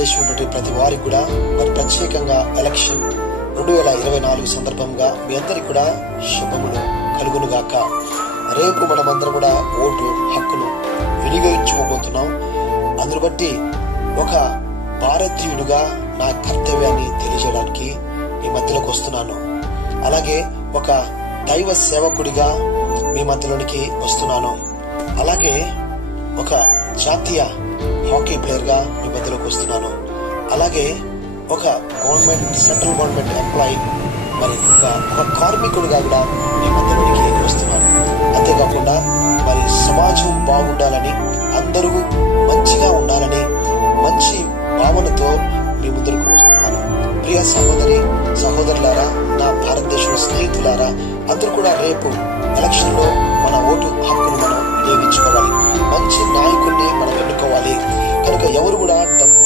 భారతదేశంలో ప్రతి వారికి కూడా మరి ప్రత్యేకంగా ఎలక్షన్ 2024 సందర్భంగా మీ అందరికి కూడా శుభములు కలుగును గాక. రేపు మనమందరం కూడా ఓటు హక్కును వినియోగించుకోబోతున్నాం. అందును బట్టి ఒక భారతీయుడిగా నా కర్తవ్యాన్ని తెలియజేయడానికి మీ మధ్యలోకి వస్తున్నాను. అలాగే ఒక దైవ సేవకుడిగా మీ మధ్యలోనికి వస్తున్నాను. అలాగే ఒక జాతీయ హాకీ ప్లేయర్ గా మీ మధ్యలోకి వస్తున్నాను. అలాగే ఒక సెంట్రల్ గవర్నమెంట్ ఎంప్లాయీ మరి ఒక కార్మికుడిగా కూడా మీ మధ్యలోనికి వస్తున్నాను. అంతేకాకుండా మరి సమాజం బాగుండాలని, అందరూ మంచిగా ఉండాలని మంచి భావనతో మీ ముందరకు వస్తున్నాను. ప్రియ సహోదరి సహోదరులారా, నా భారతదేశం స్నేహితులారా, అందరూ కూడా రేపు ఎలక్షన్ లో మన ఓటు హక్కును మనం వినియోగించుకోవాలి. మంచి నాయకుడిని మనం ఎన్నుకోవాలి. కనుక ఎవరు కూడా డబ్బు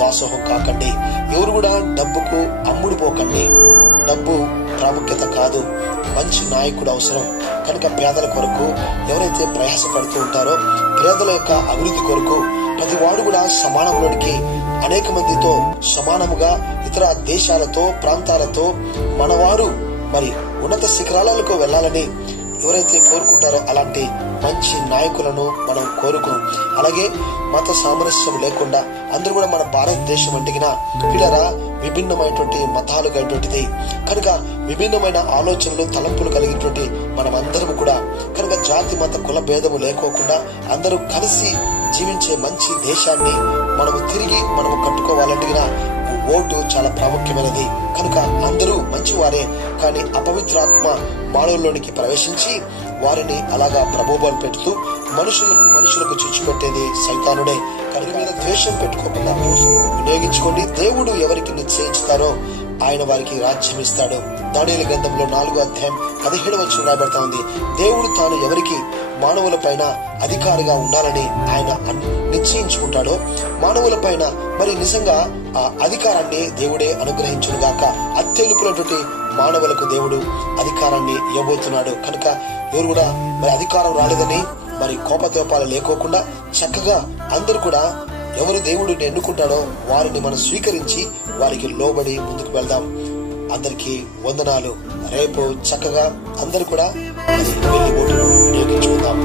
దాసోహం కాకండి. ఎవరు కూడా డబ్బుకు అమ్ముడుపోకండి. డబ్బు ప్రాముఖ్యత కాదు, మంచి నాయకుడు అవసరం. కనుక పేదల కొరకు ఎవరైతే ప్రయాసపడుతూ ఉంటారో, పేదల యొక్క అభివృద్ధి కొరకు ప్రతి వాడు కూడా సమానంలోనికి అనేక మందితో సమానముగా ఇతర దేశాలతో ప్రాంతాలతో మనవారు మరి ఉన్నత శిఖరాలకు వెళ్ళాలని ఎవరైతే కోరుకుంటారో అలాంటి మంచి నాయకులను మనం కోరుకు. అలాగే మత సామరస్యం లేకుండా అందరూ కూడా మన భారతదేశం అంటిగిన పిల్లరా విభిన్నమైనటువంటి మతాలు కలిగినటువంటిది. కనుక విభిన్నమైన ఆలోచనలు తలంపులు కలిగినటువంటి మనం అందరం కూడా కనుక జాతి మత కుల భేదము లేకోకుండా అందరూ కలిసి జీవించే మంచి దేశాన్ని మనము కట్టుకోవాలంటిగిన ఓటు చాలా ప్రాముఖ్యమైనది. కనుక అందరూ మంచివారే, కానీ అపవిత్రాత్మ మానవుల్లోనికి ప్రవేశించి వారిని అలాగా ప్రబోధాలు పెడుతూ మనుషులకు చిచ్చుపెట్టేది సైతానుడే. కనుక మీద ద్వేషం పెట్టుకోకుండా వినియోగించుకోండి. దేవుడు ఎవరికి నిశ్చయించుతారో ఆయన వారికి రాజ్యం ఇస్తాడు. దానియేలు గ్రంథంలో 4వ అధ్యాయం 17వ వచనం రాయబడతా ఉంది. దేవుడు తాను ఎవరికి మానవుల పైన అధికారిగా ఉండాలని ఆయన నిశ్చయించుకుంటాడో మానవుల పైన మరి నిజంగా ఆ అధికారాన్ని దేవుడే అనుగ్రహించును గాక. అత్యల్పులటువంటి మానవులకు దేవుడు అధికారాన్ని ఇవ్వబోతున్నాడు. కనుక ఎవరు కూడా మరి అధికారం రాలేదని మరి కోపతోపాలు లేకోకుండా చక్కగా అందరూ కూడా ఎవరు దేవుడిని ఎన్నుకుంటాడో వారిని మనం స్వీకరించి వారికి లోబడి ముందుకు వెళ్దాం. అందరికీ వందనాలు. రేపు చక్కగా అందరూ కూడా వెళ్ళి ఓటును వినియోగించుకుందాం.